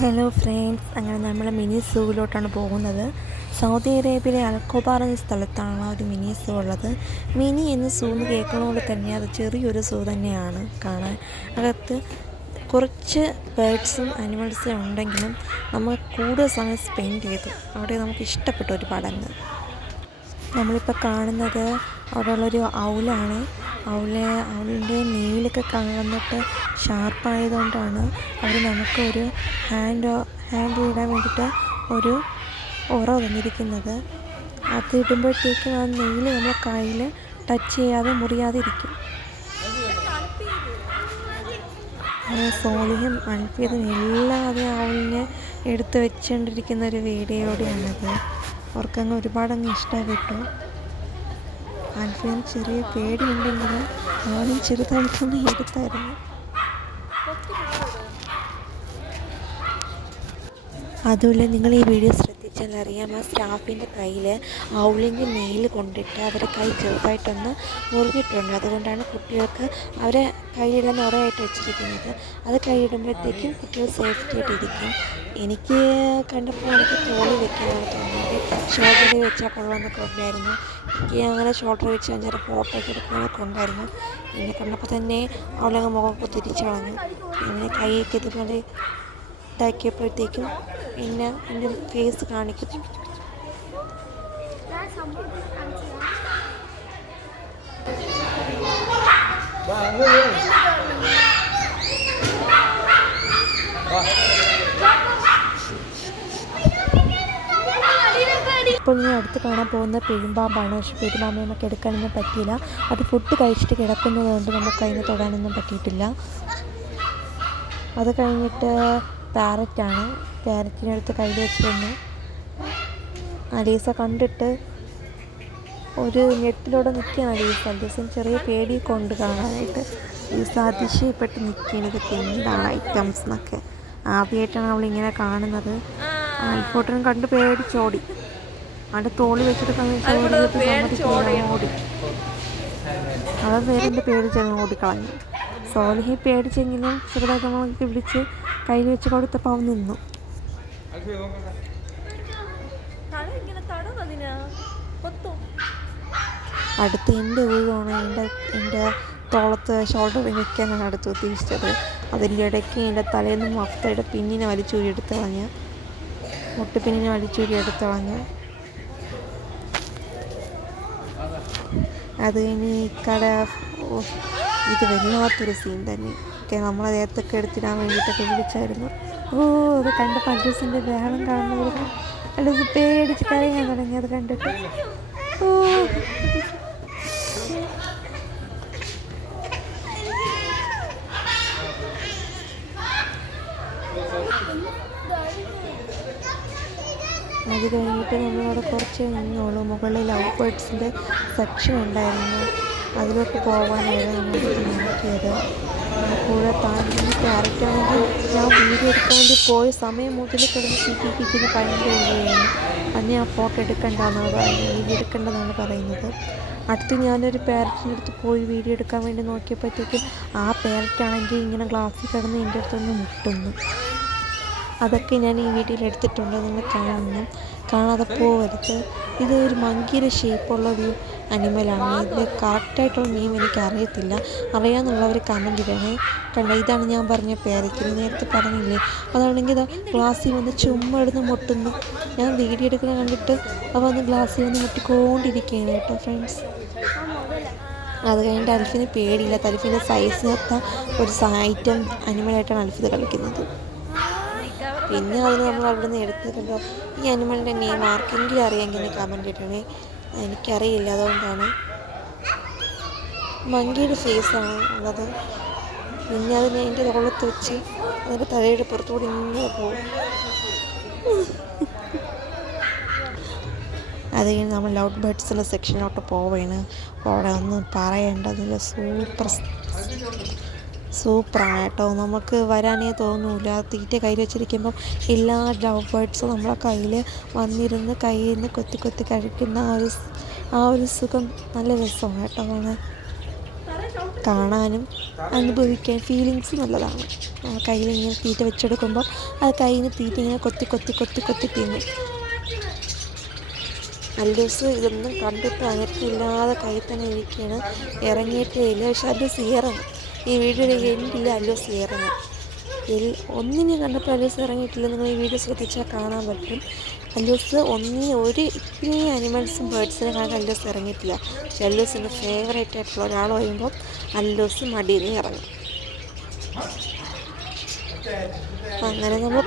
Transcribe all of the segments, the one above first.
Hello friends, അങ്ങനെ നമ്മൾ mini സൂവിലോട്ടാണ് പോകുന്നത്. സൗദി അറേബ്യയിലെ അൽഖോബാർ എന്ന സ്ഥലത്താണ് ഒരു മിനി സൂ ഉള്ളത്. മിനി എന്ന് സൂ എന്ന് കേൾക്കുന്നതുകൊണ്ട് തന്നെ അത് ചെറിയൊരു സൂ തന്നെയാണ് കാണാൻ. അകത്ത് കുറച്ച് ബേഡ്സും ആനിമൽസും ഉണ്ടെങ്കിലും നമ്മൾ കൂടുതൽ സമയം സ്പെൻഡ് ചെയ്തു. അവിടെ നമുക്ക് ഇഷ്ടപ്പെട്ടു ഒരുപാടങ്ങ്. നമ്മളിപ്പോൾ കാണുന്നത് അവിടെയുള്ളൊരു ഔലാണ്. ഔലിൻ്റെ നെയിലൊക്കെ വന്നിട്ട് ഷാർപ്പായതുകൊണ്ടാണ് അവർ നമുക്കൊരു ഹാൻഡ് ഇടാൻ വേണ്ടിയിട്ട് ഒരു ഉറ തന്നിരിക്കുന്നത്. അത് ഇടുമ്പോഴത്തേക്കും ആ നെയിൽ നമ്മുടെ കയ്യിൽ ടച്ച് ചെയ്യാതെ മുറിയാതെ ഇരിക്കും. സോളിഹും അൻഫീദും എല്ലാവരും ഔലിനെ എടുത്ത് വെച്ചുകൊണ്ടിരിക്കുന്ന ഒരു വീഡിയോടെയാണത്. അവർക്കങ്ങ് ഒരുപാടങ്ങ് ഇഷ്ടപ്പെട്ടു. അൻഫീദിന് ചെറിയ പേടിയുണ്ടെങ്കിലും അവനും ചെറുതായിട്ടൊന്ന് എടുത്തായിരുന്നു. അതുമില്ല, നിങ്ങൾ ഈ വീഡിയോ ശ്രദ്ധിച്ചാൽ അറിയാം, ആ സ്റ്റാഫിൻ്റെ കയ്യിൽ ഔലിൻ്റെ നെയിൽ കൊണ്ടിട്ട് അവരെ കൈ ചെറുതായിട്ടൊന്ന് മുറിഞ്ഞിട്ടുണ്ട്. അതുകൊണ്ടാണ് കുട്ടികൾക്ക് അവരെ കൈയിടാൻ ഉറയായിട്ട് വെച്ചിരിക്കുന്നത്. അത് കൈയിടുമ്പോഴത്തേക്കും കുട്ടികൾ സേഫ്റ്റി ആയിട്ടിരിക്കും. എനിക്ക് കണ്ടപ്പോൾ എനിക്ക് തോളി വെക്കാനാണ് തോന്നിയത്. ഷോൾഡറിൽ വെച്ചാൽ കൊള്ളാമെന്നൊക്കെ ഉണ്ടായിരുന്നു. എനിക്ക് അങ്ങനെ ഷോൾഡറിൽ വെച്ച് അഞ്ചാറ് ഫോട്ടോ ഒക്കെ എടുക്കാനൊക്കെ ഉണ്ടായിരുന്നു. എന്നെ കണ്ടപ്പോൾ തന്നെ അവളങ്ങ് മുഖമൊക്കെ തിരിച്ചു കളഞ്ഞു. പിന്നെ കൈയൊക്കെ ഇതുപോലെ ഇതാക്കിയപ്പോഴത്തേക്കും പിന്നെ എൻ്റെ ഫേസ് കാണിക്കും. ഇപ്പോൾ ഞാൻ അടുത്ത് കാണാൻ പോകുന്ന പെരുമ്പാമ്പാണ്. പക്ഷെ പെരുമ്പാമ്പ് നമുക്ക് എടുക്കാനൊന്നും പറ്റിയില്ല. അത് ഫുഡ് കഴിച്ചിട്ട് കിടക്കുന്നത് കൊണ്ട് നമുക്ക് അതിന് തൊടാനൊന്നും പറ്റിയിട്ടില്ല. അത് കഴിഞ്ഞിട്ട് പാരറ്റാണ്. പാരറ്റിനടുത്ത് കയ്യിൽ വെച്ചിരുന്നു. അലീസ കണ്ടിട്ട് ഒരു ഞെട്ടിലൂടെ നിൽക്കുകയാണ് അലീസിന് ചെറിയ പേടി കൊണ്ട് കാണാനായിട്ട്. അലീസ അതിശയപ്പെട്ട് നിൽക്കുകയാണ്, ഇതൊക്കെ എന്താണ് ഐറ്റംസ് എന്നൊക്കെ. ആദ്യമായിട്ടാണ് അവളിങ്ങനെ കാണുന്നത്. ആൽഫോട്ടനും കണ്ട് പേടിച്ചോടി. അവിടെ തോളി വെച്ചിട്ട് ഓടി. അത് നേരെ പേടിച്ചങ്ങ് ഓടിക്കളഞ്ഞു. സോലിഹി പേടിച്ചെങ്കിലും ചെറുതായിട്ട് നമ്മളൊക്കെ വിളിച്ച് കയ്യിൽ വെച്ച് കൊടുത്തപ്പോൾ അവൻ നിന്നു. അടുത്ത് എൻ്റെ ഊഴമാണ്. എൻ്റെ തോളത്ത് ഷോൾഡറിൽ വെക്കാനാണ് അടുത്ത് ഉദ്ദേശിച്ചത്. അതിൻ്റെ ഇടയ്ക്ക് എൻ്റെ തലേന്ന് മഫ്തയുടെ പിന്നിനെ വലിച്ചൂരി എടുത്ത് കളഞ്ഞ്, മുട്ടുപിന്നിനെ വലിച്ചൂരി എടുത്ത് കളഞ്ഞ്. അത് കഴിഞ്ഞ് ഇത് വല്ലാത്തൊരു സീൻ തന്നെ. നമ്മളെ ദേഹത്തൊക്കെ എടുത്തിടാൻ വേണ്ടിയിട്ടൊക്കെ വിളിച്ചായിരുന്നു. അത് കണ്ടപ്പോൾ അലീസിൻ്റെ ബഹളം കാണുന്നവർക്ക് അലീസ് പേടിച്ച് കരയാൻ തുടങ്ങി. അത് കണ്ടിട്ട് അത് കഴിഞ്ഞിട്ട് നമ്മളവിടെ കുറച്ച് നിന്നോളൂ. മുകളിൽ ലവ് ബേർഡ്സിൻ്റെ സെക്ഷൻ ഉണ്ടായിരുന്നു. അതിലോട്ട് പോകാനായിരുന്നു നമ്മൾ നോക്കിയത്. കൂടെ താണ്ടി ക്യാരറ്റാണെങ്കിൽ ഞാൻ വീഡിയോ എടുക്കാൻ വേണ്ടി പോയ സമയം മുതൽ കിടന്ന് ചീറ്റിപ്പിക്കുന്ന ഭയങ്കര വീഡിയോയാണ്. അന്ന് ഞാൻ ഫോട്ടോ എടുക്കണ്ടെന്നാണ് പറയുന്നത്, വീഡിയോ എടുക്കേണ്ടതെന്നാണ് പറയുന്നത്. അടുത്ത് ഞാനൊരു പാരറ്റിൻ്റെ അടുത്ത് പോയി വീഡിയോ എടുക്കാൻ വേണ്ടി നോക്കിയപ്പോഴത്തേക്കും ആ പാരറ്റാണെങ്കിൽ ഇങ്ങനെ ഗ്ലാസ്സിൽ കിടന്ന് എൻ്റെ അടുത്തൊന്ന് മുട്ടുന്നു. അതൊക്കെ ഞാൻ ഈ വീഡിയോയിൽ എടുത്തിട്ടുണ്ട്, നിങ്ങൾ കാണാതെ പോകരുത്. ഇത് ഒരു മങ്കിയുടെ ഷേപ്പുള്ളൊരു അനിമലാണ്. ഇത് കറക്റ്റായിട്ടുള്ള നെയിം എനിക്ക് അറിയത്തില്ല. അറിയാമെന്നുള്ളവർ കമൻറ്റ് ഇടണേ. കണ്ടോ, ഇതാണ് ഞാൻ പറഞ്ഞ പാരറ്റ്. നേരത്തെ പറഞ്ഞില്ലേ, അതാണെങ്കിൽ ഇതാ ഗ്ലാസ്സിൽ വന്ന് ചുമ്മാ എടുന്ന് മുട്ടുന്നു. ഞാൻ വീഡിയോ എടുക്കുന്നത് കണ്ടിട്ട് അവ വന്ന് ഗ്ലാസ്സിൽ വന്ന് മുട്ടിക്കൊണ്ടിരിക്കുകയാണ് കേട്ടോ ഫ്രണ്ട്സ്. അത് കഴിഞ്ഞിട്ട് അൽഫിന് പേടിയില്ല. അൽഫിൻ്റെ സൈസിനൊത്ത ഒരു ഐറ്റം അനിമലായിട്ടാണ് അൽഫിത് കളിക്കുന്നത്. പിന്നെ അതിന് നമ്മൾ അവിടെ നിന്ന് എടുത്തിട്ടുണ്ടോ. ഈ അനിമലിൻ്റെ നെയിം ആർക്കെങ്കിലും അറിയാമെങ്കിൽ കമൻറ്റ് ഇടണേ. എനിക്കറിയില്ല, അതുകൊണ്ടാണ്. മങ്കിയുടെ ഫേസാണ് ഉള്ളത്. പിന്നെ അതിനെ എൻ്റെ തോളത്ത് വെച്ച് അതിൻ്റെ തലയുടെ പുറത്തുകൂടി ഇങ്ങനെ പോകും. അത് കഴിഞ്ഞ് നമ്മൾ ലവ് ബേർഡ്സിൻ്റെ സെക്ഷനിലോട്ട് പോവുകയാണ്. അവിടെ ഒന്നും പറയേണ്ടതില്ല, സൂപ്പറാണ് കേട്ടോ. നമുക്ക് വരാനേ തോന്നൂല. തീറ്റ കയ്യിൽ വെച്ചിരിക്കുമ്പം എല്ലാ ലവ് ബേർഡ്സും നമ്മളെ കയ്യിൽ വന്നിരുന്ന് കയ്യിൽ നിന്ന് കൊത്തി കൊത്തി കഴിക്കുന്ന ആ ഒരു സുഖം നല്ല രസമാണ് കേട്ടോ. കാണാനും അനുഭവിക്കാൻ ഫീലിങ്സ് നല്ലതാണ്. കയ്യിൽ ഇങ്ങനെ തീറ്റ വെച്ചെടുക്കുമ്പോൾ അത് കയ്യിൽ നിന്ന് തീറ്റ ഇങ്ങനെ കൊത്തി കൊത്തി കൊത്തി കൊത്തി തിന്നും. അല്ലൂസ് ഇതൊന്നും കണ്ടിട്ട് അനക്കമില്ലാതെ കയ്യിൽ തന്നെ ഇരിക്കുകയാണ്, ഇറങ്ങിയിട്ടേ ഇല്ല. പക്ഷെ അല്ലൂസ് ഇറങ്ങും. ഈ വീഡിയോയുടെ എൻഡിൽ അല്ലൂസ് ഇറങ്ങും. ഒന്നിനെ കണ്ടപ്പോൾ അല്ലൂസ് ഇറങ്ങിയിട്ടില്ല. നിങ്ങൾ ഈ വീഡിയോ ശ്രദ്ധിച്ചാൽ കാണാൻ പറ്റും. അല്ലൂസ് ഇത്രയും അനിമൽസും ബേർഡ്സിനെ കാണാൻ അല്ലൂസ് ഇറങ്ങിയിട്ടില്ല. പക്ഷെ അല്ലൂസിൻ്റെ ഫേവറേറ്റ് ആയിട്ടുള്ള ഒരാൾ വരുമ്പോൾ അല്ലൂസ് മടിയിൽ നിന്ന് ഇറങ്ങും. അങ്ങനെ നമ്മൾ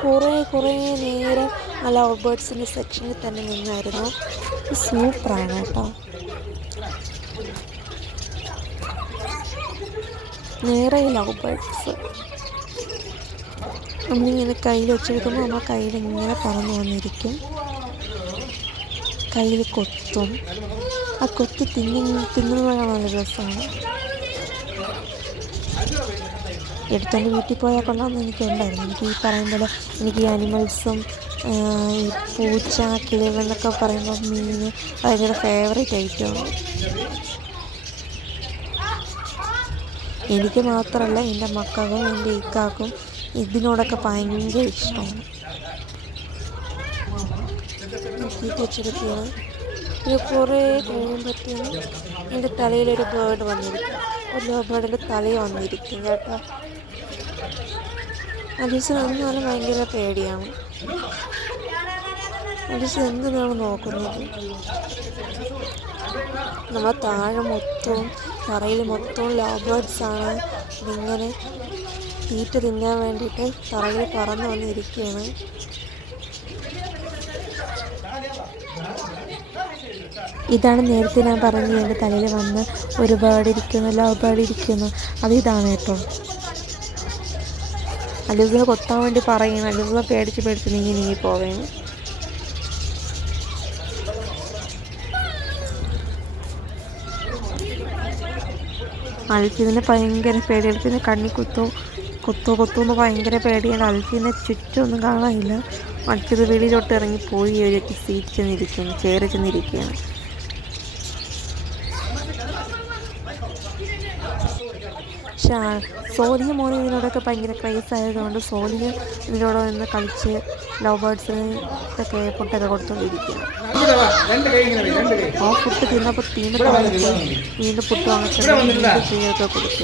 കുറേ നേരം ആ ലവ് ബേർഡ്സിൻ്റെ സെക്ഷനിൽ തന്നെ നിന്നായിരുന്നു. സൂപ്പറാണ് കേട്ടോ. നിറയെ ലവ് ബേർഡ്സ് നമ്മളിങ്ങനെ കയ്യിൽ വെച്ചെടുക്കുമ്പോൾ നമ്മൾ കയ്യിലിങ്ങനെ പറന്നു വന്നിരിക്കും. കയ്യിൽ കൊത്തും. ആ കൊത്തി തിന്നുന്നതാണ് നല്ല രസമാണ്. എടുത്തോണ്ട് വീട്ടിൽ പോയാൽ കൊള്ളാമെന്ന് എനിക്കുണ്ടായിരുന്നു. എനിക്ക് ഈ പറയുന്ന പോലെ എനിക്ക് ഈ അനിമൽസും ഈ പൂച്ച, കിളികൾ എന്നൊക്കെ പറയുമ്പോൾ മീൻ ഭയങ്കര ഫേവറേറ്റ് ഐറ്റമാണ്. എനിക്ക് മാത്രമല്ല, എൻ്റെ മക്കൾക്കും എൻ്റെ ഇക്കാക്കും ഇതിനോടൊക്കെ ഭയങ്കര ഇഷ്ടമാണ്. തീറ്റ വെച്ചെടുക്കുകയാണ്. ഇത് കുറേ കഴിയുമ്പോഴത്തേനും എൻ്റെ തലയിലൊരു ബേർഡ് വന്നിരിക്കും. ഒരു ലവ് ബേർഡിൻ്റെ തലയിൽ വന്നിരിക്കും കേട്ടോ. അലീസിന് എന്നാലും ഭയങ്കര പേടിയാണ്. അലീസ് എന്തിനാണ് നോക്കുന്നത്? നമ്മളെ താഴെ മൊത്തവും തറയിൽ മൊത്തവും ലവ് ബേർഡ്സാണ്. ഇതിങ്ങനെ തീറ്റ തിന്നാൻ വേണ്ടിയിട്ട് തറയിൽ പറന്ന് വന്നിരിക്കുകയാണ്. ഇതാണ് നേരത്തെ ഞാൻ പറഞ്ഞു എൻ്റെ തലയിൽ വന്ന് ഒരു ബേർഡ് ഇരിക്കുന്നു, ലവ് ബേർഡ് ഇരിക്കുന്നു. ഇതാണ് കേട്ടോ. അലൂസിനെ കൊത്താൻ വേണ്ടി പറയുന്നു. അലൂസിനെ പേടിച്ച് നീങ്ങി പോവേന്ന്. അൽഫിനെ ഭയങ്കര പേടി. അൽഫിനെ കണ്ണി കൊത്തുമെന്ന് ഭയങ്കര പേടിയാണ്. അൽഫിനെ ചുറ്റൊന്നും കാണാനില്ല. അടുത്തത് വെളിയിലോട്ട് ഇറങ്ങിപ്പോയി ഒരു സീറ്റ് ചെന്നിരിക്കുകയാണ്, ചെയർ ചെന്നിരിക്കുകയാണ്. പക്ഷേ സോലിയ മോനെ ഇതിനോടൊക്കെ ഭയങ്കര ക്രൈസ് ആയതുകൊണ്ട് സോലിയ ഇതിനോട് നിന്ന് കളിച്ച് ലവ് ബേർഡ്സിന് ഒക്കെ ഫുഡൊക്കെ കൊടുത്തുകൊണ്ടിരിക്കുകയാണ്. ആ ഫുഡ് തിന്നപ്പോൾ വീണ്ടും ഫുഡ് വാങ്ങിച്ചിട്ട് വീണ്ടും ചെയ്യൊക്കെ കൊടുക്കുക.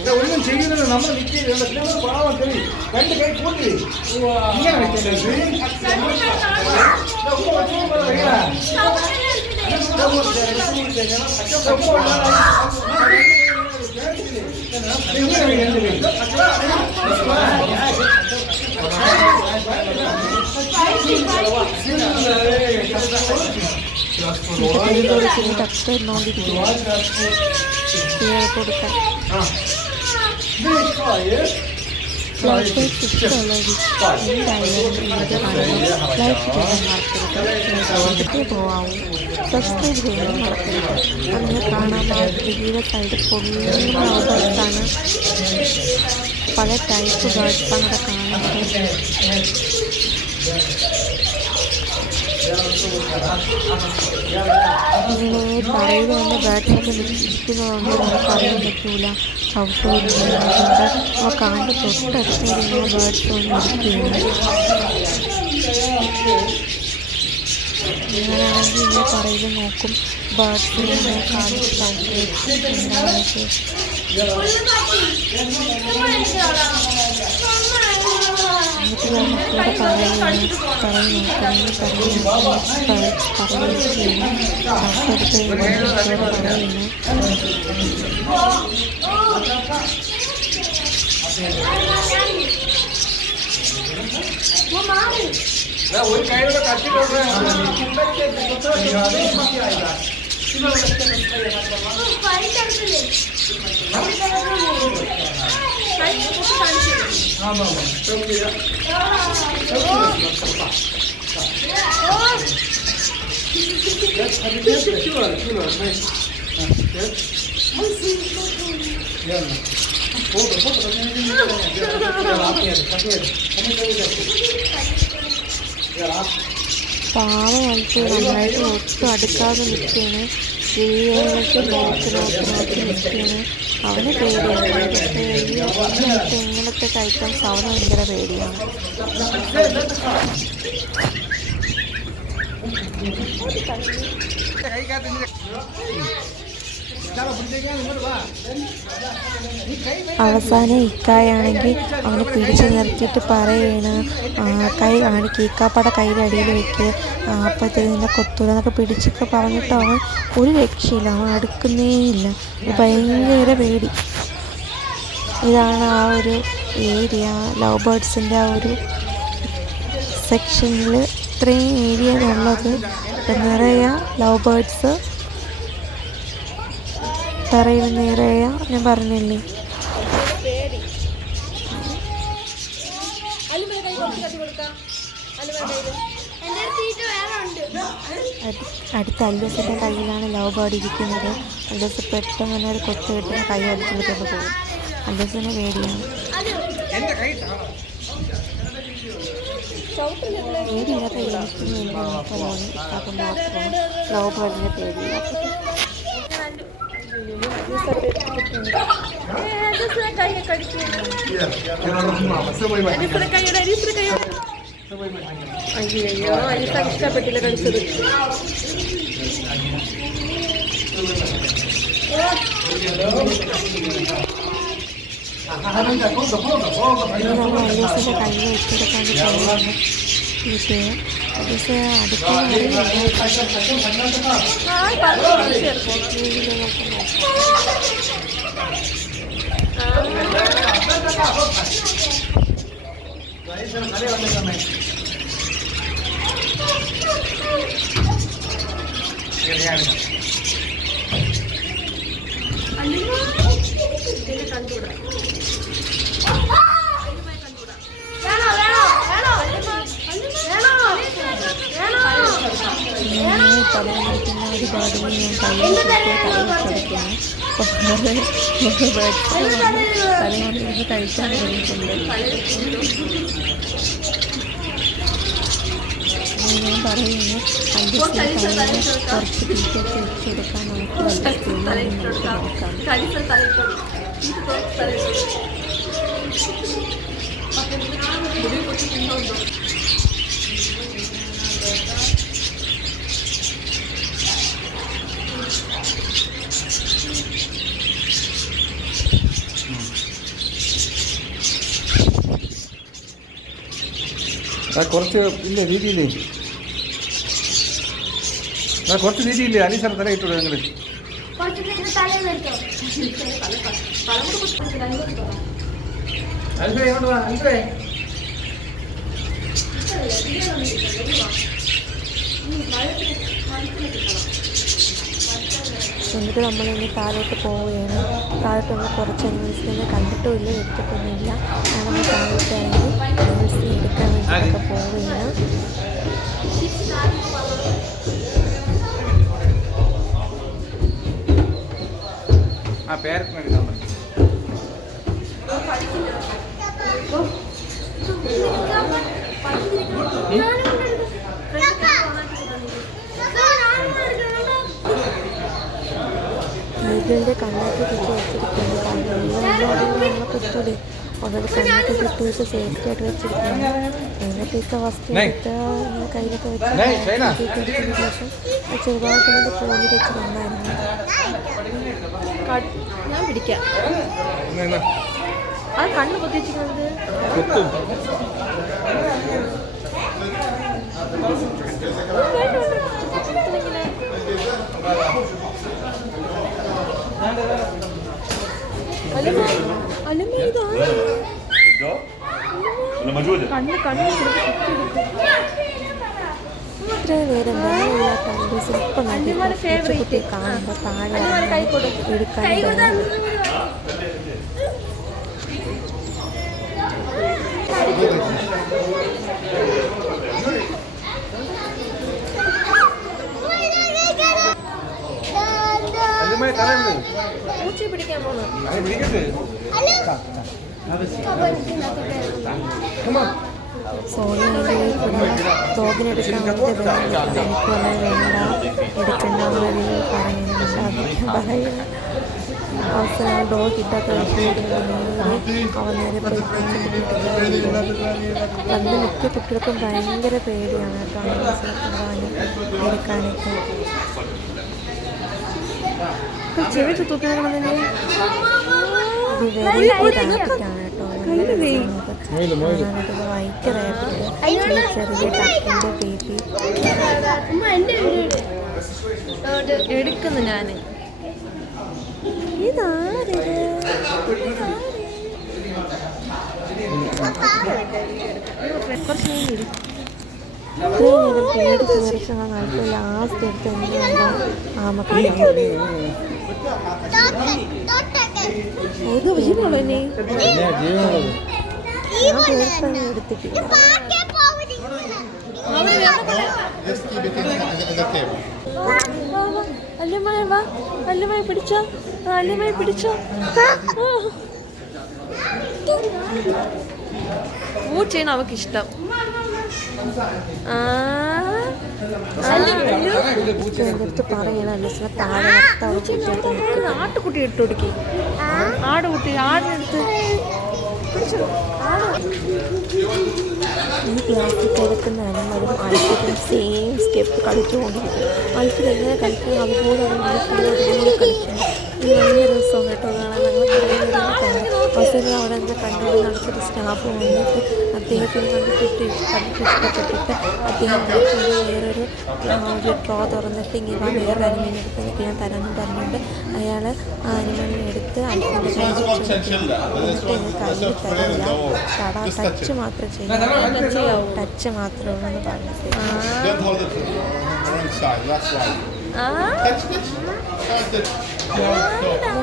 കൊടുക്കാൻ പോവാവും. സബ്സ്ക്രൈബ് ചെയ്യാൻ മറക്കരുത്. അങ്ങനെ കാണാൻ ടിവിയുടെ സൈഡ് ഫുള്ളും ബേർഡ്സാണ്. പല ടൈപ്പ് ബേർഡ്സാണ് അവിടെ കാണുന്നത്. ഇങ്ങനെ തറയിൽ വന്ന് ബേർഡ്സൊക്കെ ഇരിക്കുന്നതുകൊണ്ട് നമുക്ക് അറിയാൻ പറ്റൂല. ചവിട്ടുകൊണ്ട് ആ കാണ്ട് തൊട്ടടുത്തിരുന്ന ബേർഡ്സ് ഒന്നും ഇരിക്കുകയാണ്. ഞാനാണെങ്കിൽ ഇങ്ങനെ തറയിൽ നോക്കും. ബേർഡ്സിനെ കാണ്ട് ചവിട്ട് എന്താണെന്നൊക്കെ. എന്നിട്ട് ഞാൻ മക്കളോട് പറയുകയാണ്, ഒരു കൈയുടെ കട്ടിലോട്ട് പാവമായിട്ട് നന്നായിട്ട് ഒട്ടും അടുക്കാതെ നിൽക്കുകയാണ്. സ്ത്രീകളൊക്കെ നോക്കി നിൽക്കുകയാണ്. അവന് പേടിയാണ്. പക്ഷേ ഇങ്ങനത്തെ ഐറ്റംസ് അവന് ഭയങ്കര പേടിയാണ്. അവസാനം ഇക്കായാണെങ്കിൽ അവനെ പിടിച്ചു നിർത്തിയിട്ട് പറയണ കൈ കാണിക്കുക, ഇക്കാപ്പട കൈയുടെ അടിയിൽ വെക്കുക, അപ്പോഴത്തേക്ക് നിന്നെ കൊത്തൂല എന്നൊക്കെ പിടിച്ചൊക്കെ പറഞ്ഞിട്ട് അവൻ ഒരു രക്ഷയില്ല, അവൻ അടുക്കുന്നേ ഇല്ല. ഭയങ്കര പേടി. ഇതാണ് ആ ഒരു ഏരിയ, ലവ് ബേർഡ്സിൻ്റെ ആ ഒരു സെക്ഷനിൽ ഇത്രയും ഏരിയയിലുള്ളത്. നിറയെ ലവ് ബേർഡ്സ്, തറയിൽ നിറയെ ഞാൻ പറഞ്ഞില്ലേ. അടുത്ത അല്ലൂസിൻ്റെ കയ്യിലാണ് ലവ് ബേർഡ് ഇരിക്കുന്നത്. അല്ലൂസ് പെട്ടെന്ന് തന്നെ ഒരു കൊത്ത് കിട്ടുന്ന കൈ അടിച്ചിട്ട് പോകും. അല്ലൂസിന് പേടിയാണ്. പേടിയില്ലാത്ത എനിക്ക് വേണ്ടി മാത്രമാണ് ഇക്കാക്ക് മാത്രമാണ് ലവ് ബേർഡിൻ്റെ പേടിയില്ലാത്തത്. അയ്യോ അലിസ ഇഷ്ടപ്പെട്ടില്ല കളിച്ചത്. നമ്മൾ അലീസിൻ്റെ കയ്യിൽ വെച്ചെടുക്കാൻ പോകുന്നു. ഇത് അലീസ് പറയാനിരിക്കുന്ന ഒരുപാട് ഞാൻ തലകൊണ്ടിരുന്ന് കഴിക്കാൻ തുടങ്ങിയിട്ടുണ്ട്. ഞാൻ പറയുന്നു കുറച്ച് തീറ്റയൊക്കെ വെച്ചെടുക്കാൻ നമുക്ക് നോക്കാം. കുറച്ച് ഇല്ല രീതിയില്ലേ, കുറച്ച് രീതിയില്ലേ അലീസാറ് തല ഇട്ടോളൂ നിങ്ങൾ. എന്നിട്ട് നമ്മളിനി താഴോട്ട് പോവുകയാണ്. താഴോട്ട് നമ്മൾ കുറച്ച് അനിമൽസിനെ കണ്ടിട്ടുമില്ല, എടുത്തിട്ടൊന്നുമില്ല. നമ്മൾ താഴോട്ട് ഇറങ്ങി അനിമൽസിനെ എടുക്കാൻ വേണ്ടിയിട്ടൊക്കെ പോവുകയാണ്. ആ പേരൊക്കെ എടുക്കാൻ പറ്റും. ഈഗിളിൻ്റെ കണ്ണൊക്കെ കിട്ടി വെച്ചിരിക്കുന്നു. നമ്മളെ കുത്തൂടെ അവരുടെ കണ്ണൊക്കെ കിട്ടിയിട്ട് സേഫ്റ്റി ആയിട്ട് വെച്ചിരിക്കുന്നു. എന്നിട്ടൊക്കെ ഫസ്റ്റ് എടുത്ത് കയ്യിലൊക്കെ വെച്ച് ശേഷം ചെറുതായിട്ട് കൊണ്ട് ഫോണിൽ വെച്ചിട്ടുണ്ടായിരുന്നു. ഞാൻ പിടിക്കാം. അത് കണ്ണ് പൊത്തി വെച്ചിരിക്കുന്നത് ഇത്രയും നേരം വേറെയുള്ള കണ്ടീസ് ഇപ്പം കുട്ടി കാണുമ്പോൾ താഴെ എടുക്കാൻ പൂച്ചി പിടിക്കാൻ പോകുന്നു. സോണിയാണെങ്കിൽ ഡോഗിനെടുക്കാൻ വേണ്ടി എനിക്ക് വളരെ വേണ്ട എടുക്കേണ്ട രീതിയിൽ പറയുന്നുണ്ട്. അതൊക്കെ പറയുന്നത് അവസാനം ഡോർ കിട്ടാത്ത അവൻ നേരെ പോയി പണ്ട് മിക്ക കുട്ടികൾക്കും ഭയങ്കര പേടിയാണ് കേട്ടോ എടുക്കാനൊക്കെ. ചെവിട്ട് തൂക്കിനൊക്കെ വെരി റാപ്പിറ്റാണ് കേട്ടോ. വൈറ്റ് റാപ്പിറ്റ് ചെറിയ ടക്കിൻ്റെ ബേബി എടുക്കുന്നു ഞാൻ. കുറച്ച് പേടിച്ച് മറിച്ച നാട്ടിൽ ലാസ്റ്റ് എടുത്ത് എന്തുകൊണ്ടോ ആമക്കളെ എടുത്തിട്ടില്ല. അല്ലുമായ വാ, അല്ലുമായ പിടിച്ചോ, അല്ലുമായ പിടിച്ചോ. വൂട്ട് ചെയ്യണം അവൾക്ക് ഇഷ്ടം. എടുത്ത് പറയണല്ലോ താഴെ ആട്ടുകുട്ടി ഇട്ട് കൊടുക്കി. ആടുകുട്ടി ആടിനെടുത്ത് ഈ ക്ലാസ്സിൽ കിടക്കുന്ന അനിമലും അൽഫിലും സെയിം സ്റ്റെപ്പ് കളിച്ചുകൊണ്ടിരിക്കും. അൽഫിൽ എങ്ങനെ കളിക്കുന്നത് അതുപോലെ കളിക്കുന്നു. ഈ വലിയ രസമാണ് കേട്ടോ കാണാൻ. ഞങ്ങൾ കുറേ നേരം കണ്ടു. അവസരം അവിടെ നിന്ന് കണ്ടുകൊണ്ട് നടത്തിയൊരു സ്റ്റാഫ് വന്നിട്ട് അദ്ദേഹത്തിന് കണ്ടിട്ട് ഇഷ്ടപ്പെട്ടിട്ട് അദ്ദേഹം വേറൊരു ഡ്രോ തുറന്നിട്ട് ഇങ്ങനെ വേറെ അനിമലിനെ എടുത്ത് ഞാൻ തരാമെന്ന് പറഞ്ഞുകൊണ്ട് അയാൾ ആ അനിമലിനെ എടുത്ത് അൽഫിൻ്റെ കയ്യിൽ എന്നിട്ട് എനിക്ക് കയ്യിൽ തരില്ല, ടച്ച് മാത്രം ചെയ്യും, ടച്ച് മാത്രമേ ഉള്ളൂ എന്ന് പറഞ്ഞിട്ട്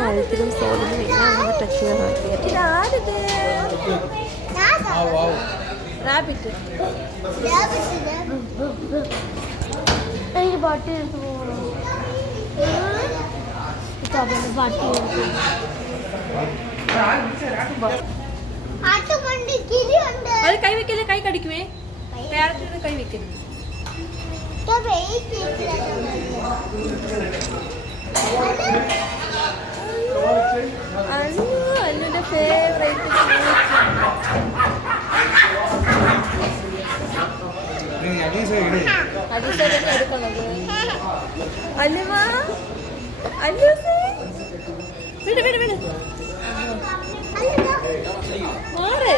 അൽഫിലും സോളിനും എല്ലാം അങ്ങനെ ടച്ച് ചെയ്ത് നോക്കിയത്. റാബിറ്റ് എനിക്ക് പാട്ടി എടുത്ത് പോകണം. പാട്ടി അത് കൈ വെക്കല്ലേ, കൈ കടിക്കുമേ. പാരറ്റിന് കൈ വെക്കരുത്. അല്ലുന്റെ ഫേവറേറ്റ് എടുക്കുന്നത് അല്ലുമ. അല്ലൂസ് വിട് വിട് വിട് മാറ്.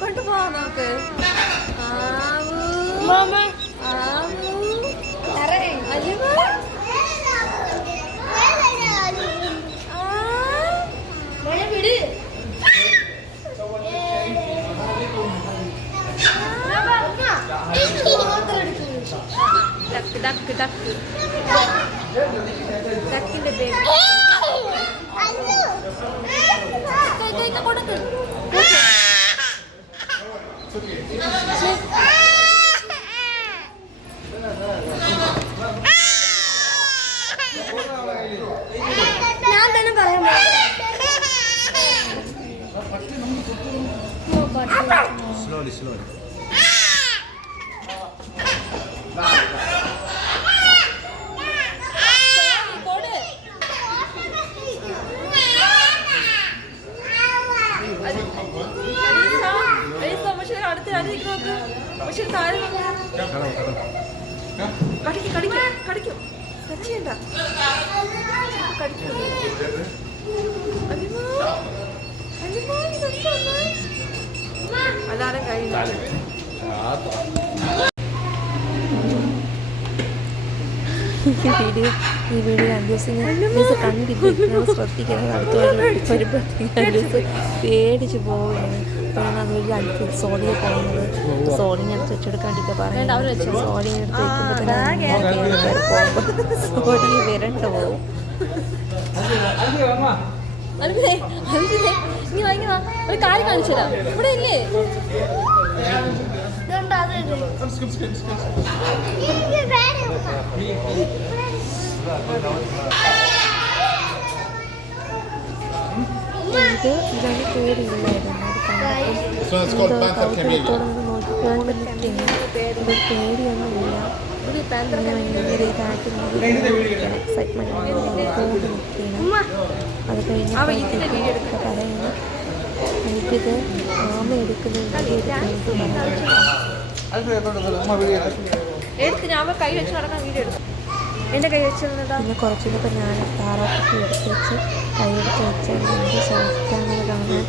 കൊണ്ടുപോ നോക്ക്. ഡക്ക് ഡക്ക് ഡക്കിന്റെ ബേബി കൊടുക്ക്. ഞാൻ തന്നെ പറയാൻ അതാരം കഴിഞ്ഞു. ഈ വീഡിയോ അന്വേഷിച്ച് കണ്ടിരിക്കണം, ശ്രദ്ധിക്കണം. അടുത്ത വരുമ്പോഴത്തേക്ക് പേടിച്ച് പോവുകയാണ്. അപ്പോഴാണ് അതൊരു അൽഫി സോഡിയെ പോകുന്നത്. സോഡിനെ എടുത്ത് വെച്ചെടുക്കാണ്ടിരിക്കുക പറയുന്നത്. സോഡിനെ എടുത്ത് വെക്കുമ്പോൾ തന്നെ സോഡിയെ വരണ്ട പോവും. നീ വാങ്ങിക്കോ, ഒരു കാര്യം കാണിച്ചുതരാം. ഇവിടെ ഇല്ലേ ഇതാണ് പേടിയില്ലായിരുന്നു. അത് കണ്ടപ്പോൾ കൗതുകത്തോടെ നോക്കിക്കൊണ്ട് നിൽക്കുന്നു. ഇതൊരു പേടിയൊന്നുമില്ല. ഭയങ്കര ഇതായിട്ട് എക്സൈറ്റ്മെൻറ്റ് നോക്കിക്കൊണ്ട് നിൽക്കുന്നു. അത് കഴിഞ്ഞപ്പോഴത്തേക്കും പറയുന്നു എനിക്കിത് ആമ എടുക്കുന്നുണ്ട് പിന്നെ കുറച്ചുകൂടെ ഞാൻ താറാക്കുട്ടി എടുത്ത് വെച്ച് കൈയെടുത്ത് വെച്ചാൽ എന്ത് സോഫ്റ്റാണെന്ന് കാണാൻ.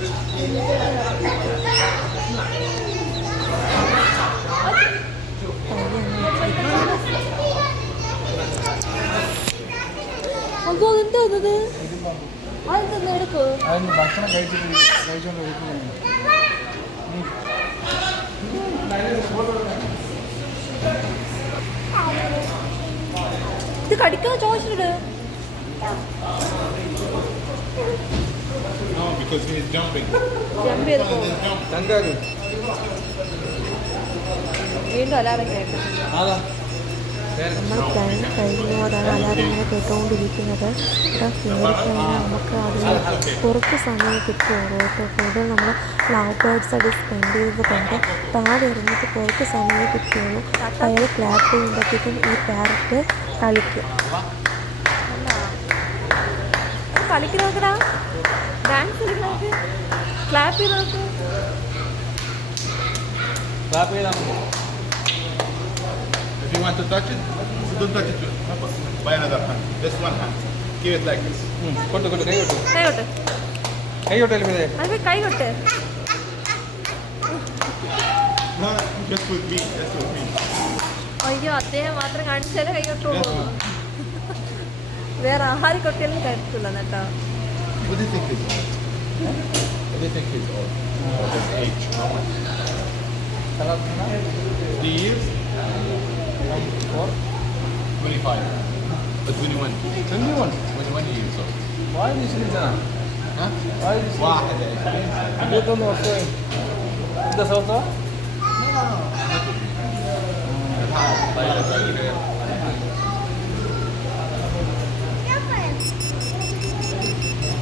അതോ അതെന്താ അതെന്താ എടുക്കോ ഭക്ഷണം കഴിച്ചോണ്ട് ഇത് കടിക്കുന്ന ചോദിച്ചിട്ട് ജമ്പ് ചെയ്തപ്പോ വീണ്ടും അലാറം കേട്ടു. നമ്മൾ കഴിഞ്ഞു അതാണ് അലാറം ഇങ്ങനെ കേട്ടുകൊണ്ടിരിക്കുന്നത്. ഇവിടെ കയറിക്കഴിഞ്ഞാൽ നമുക്ക് അതിൽ കുറച്ച് സമയം കിട്ടുള്ളൂ കേട്ടോ. കൂടുതൽ നമ്മൾ ലവ് ബേർഡ്സ് അത് സ്പെൻഡ് ചെയ്തത് കൊണ്ട് താഴെ ഇറങ്ങിയിട്ട് കുറച്ച് സമയം കിട്ടുള്ളൂ. അയാൾ ക്ലാപ്പ് ചെയ്യുമ്പോഴത്തേക്കും ഈ പാരറ്റ് കളിക്കും. കളിക്ക് നോക്കടാ, ഡാൻസ് കളിക്ക്, ക്ലാപ്പ് ചെയ്ത് നോക്ക്. If you want to touch it, don't touch it by another hand. Just one hand. Give it like this. കൊട്ട് കൊട്ട് കൈ കൊട്ട് കൈ കൊട്ട് കൈ കൊട്ടല്ലേ അത് കൈ കൊട്ട്. No, just with me. Just with me. അയ്യോ അദ്ദേഹം മാത്രം കാണിച്ചാലേ കൈ കൊട്ടുള്ളൂ. വേറെ ആഹാരം കൊട്ടിയാലും കഴിക്കില്ല കേട്ടോ. What do you think is old? What do you think is old? His age. How much? 3 years? 25. 21. 21 years old. ها؟ واحد 21 വർഷം എന്താ South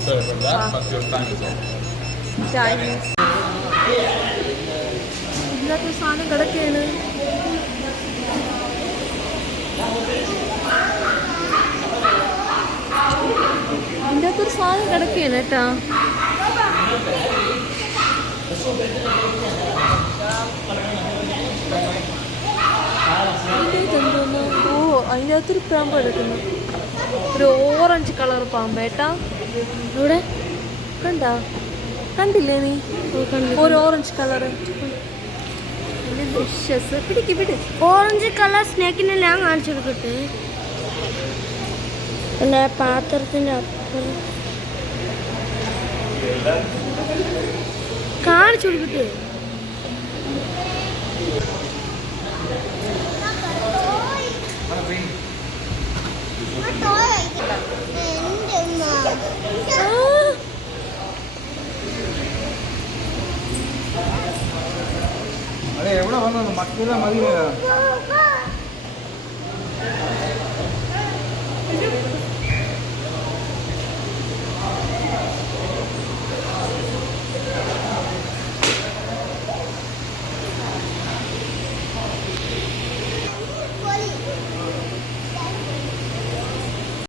Sorry for that, but your time is up. ഇതിനകത്ത് സാധനം കിടക്കുകയാണ്. ഇതിൻ്റെ അകത്തൊരു സാധനം കിടക്കുകയാണ് കേട്ടോ. ഇതെന്തോന്ന്? ഓ അതിൻ്റെ അകത്തൊരു പാമ്പ് കിടക്കുന്നു. ഒരു ഓറഞ്ച് കളർ പാമ്പ് ഏട്ടാ. ഇവിടെ കണ്ട കണ്ടില്ലേ നീ? ഒരു ഓറഞ്ച് കളർ പിടിക്ക് പിടി. ഓറഞ്ച് കളർ സ്നേക്കിനെ ഞാൻ കാണിച്ചു കൊടുക്കട്ടെ. എൻ്റെ പാത്രത്തിൻ്റെ അപ്പുറം കാണിച്ചു കൊടുക്കട്ടെ. അതെ എവിടെ വന്നു മക്കളെ മതി